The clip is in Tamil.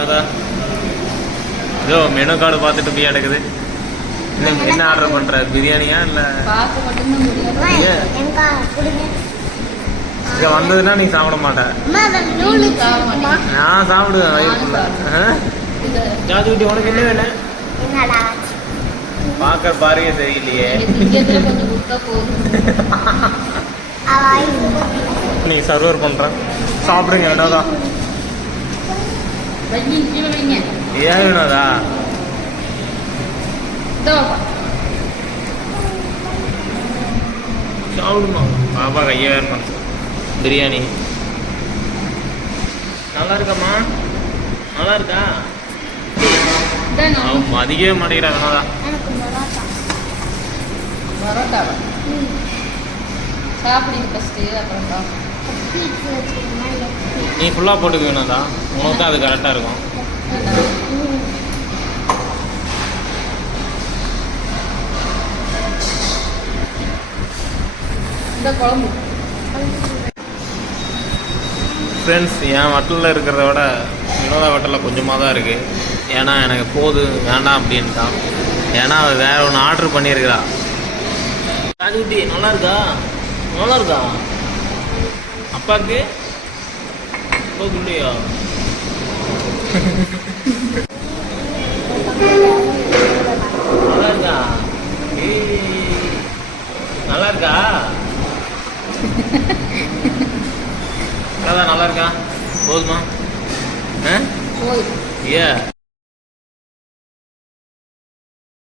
என்னதான் இதோ மெனு கார்டு பார்த்துட்டு போய் எடுக்குது. என்ன ஆர்டர் பண்ற? பிரியாணியா இல்ல இங்க வந்ததுன்னா நீ சாப்பிட மாட்ட. நான் சாப்பிடுவேன் வயிறுக்குள்ள. ஜாதிக்குட்டி உனக்கு என்ன வேணும்? பார்க்க பாருங்க தெரியலையே. நீ சர்வர் பண்ற சாப்பிடுங்க. என்னதான் ஏன் வேணாதா? சாப்பிடுமா பாப்பா கையை வேணும். பிரியாணி நல்லா இருக்காம்மா? நல்லா இருக்கா? மதிக்கவே மாட்டேங்கிறா. வேணாதா நீ ஃபுல்லாக போட்டுக்க வேணாதா? உனக்கு தான் அது கரெக்டாக இருக்கும். ஃப்ரெண்ட்ஸ், என் வட்டலில் இருக்கிறத விட வினோதா வட்டலில் கொஞ்சமாக தான் இருக்குது. ஏன்னா எனக்கு போதும் வேண்டாம் அப்படின்ட்டான். ஏன்னா அவள் வேற ஒன்று ஆர்டர் பண்ணியிருக்கிறா. ராஜுக்குட்டி நல்லா இருக்கா? நல்லா இருக்கா? அப்பாவுக்கு இல்லையா? நல்லா இருக்கா? நல்லா இருக்கா? நல்லா இருக்கா? போதுமா? ஏ